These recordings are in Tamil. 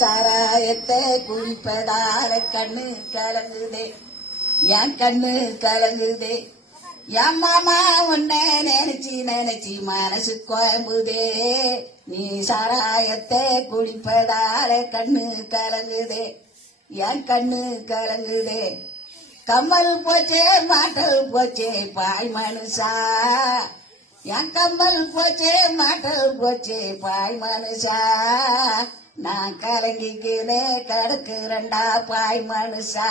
சாராயத்தை குடிப்பதால கண்ணு கலங்குதே, என் கண்ணு கலங்குதே. என் மாமா உன்னை நினைச்சி நினைச்சி மனசு கோயம்புதே. நீ சாராயத்தை குடிப்பதால கண்ணு கலங்குதே, என் கண்ணு கலங்குதே. கம்மல் போச்சே மாட்டல் போச்சே பாய் மனுஷா, என் கம்மல் போச்சே மாட்டல் போச்சே பாய் மனுஷா. நான் கலங்கிக்கினே கிடக்குறண்டா பாய் மனுஷா.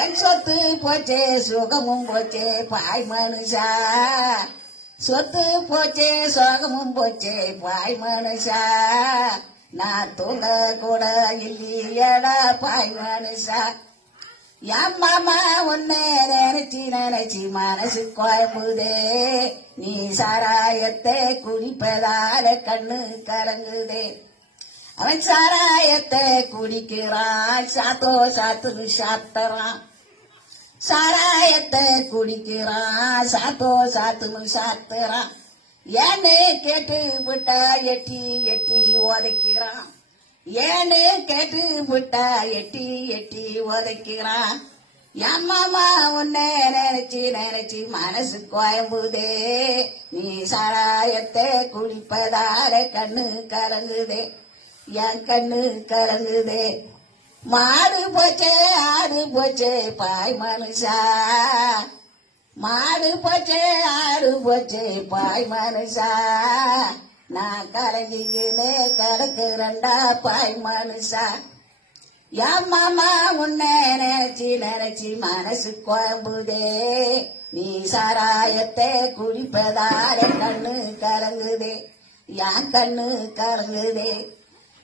என் சொத்து போச்சே சுகமும் போச்சே பாய் மனுஷா, சொத்து போச்சே சுகமும் போச்சே பாய் மனுஷா. நான் தூங்க கூட இல்லையடா பாய் மனுஷா. என் மாமா உன்னை நினைச்சி நினைச்சி மனசு குழம்புதே. நீ சாராயத்தை குடிப்பதால கண்ணு கலங்குதே. அவன் சாராயத்தை குடிக்கிறான், சாத்தோ சாத்துன்னு சாப்பிட்றான். சாராயத்தை குடிக்கிறான், சாத்தோ சாத்துன்னு சாப்பிட்றான். ஏன்னு கேட்டு விட்டா எட்டி எட்டி உதைக்கிறான், ஏன்னு கேட்டு விட்டா எட்டி எட்டி உதைக்கிறான். என் மாமா உன்னை நினைச்சி நினைச்சி மனசு கோயம்புதே. நீ சாராயத்தை குடிப்பதால கண்ணு கலங்குதே, என் கண்ணு கலங்குதே. மாடு போச்சே ஆடு போச்சே பாய் மனுஷா, மாடு போச்சே ஆடு போச்சே பாய் மனுஷா. நான் கலங்கிக்கினே கிடக்குறண்டா பாய் மனுஷா. என் மாமா உன்னை நினைச்சி நினைச்சி மனசு கோயம்புதே. நீ சாராயத்தை குடிப்பதால கண்ணு கலங்குதே, என் கண்ணு கலங்குதே.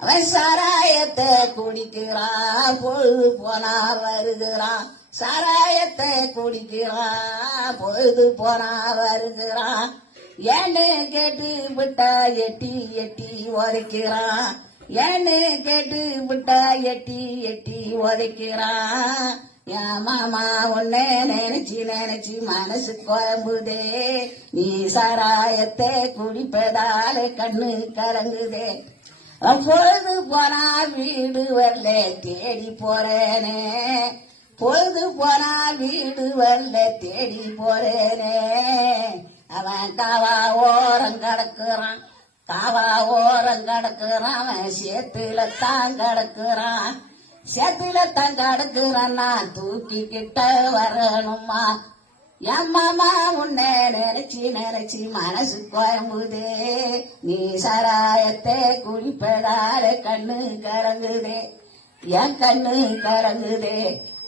அவன் சாராயத்தை குடிக்கிறான், பொழுது போனா வருகிறான். சாராயத்தை குடிக்கிறான், பொழுது போனா வருகிறான். ஏன்னு கேட்டு விட்டா எட்டி எட்டி உதைக்கிறான், ஏன்னு கேட்டு விட்டா எட்டி எட்டி உதைக்கிறான். என் மாமா உன்னை நினைச்சி நினைச்சி மனசு குழம்புதே. நீ சாராயத்தை குடிப்பதால கண்ணு கலங்குதே. பொழுது போனா வீடு வரல தேடி போறேனே, பொழுது போனா வீடு வரல தேடி போறேனே. அவன் காவா ஓரம் கிடக்குறான், காவா ஓரம் கிடக்குறான். அவன் சேத்துல தான் கிடக்குறான், சேத்துல தான் கிடக்குறான். நான் தூக்கிக்கிட்ட வரணுமா. என் மாமா உன்னை நினைச்சி நினைச்சி மனசு கோயம்புதே. நீ சாராயத்தை குடிப்பதால கண்ணு கலங்குதே, என் கண்ணு கலங்குதே.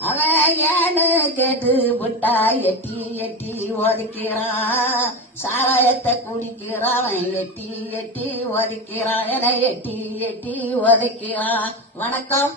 அவன் ஏன்னு கேட்டு விட்டா எட்டி எட்டி உதைக்கிறான், சாராயத்தை குடிக்கிறான். அவன் எட்டி எட்டி உதைக்கிறான், என எட்டி எட்டி உதைக்கிறான். வணக்கம்.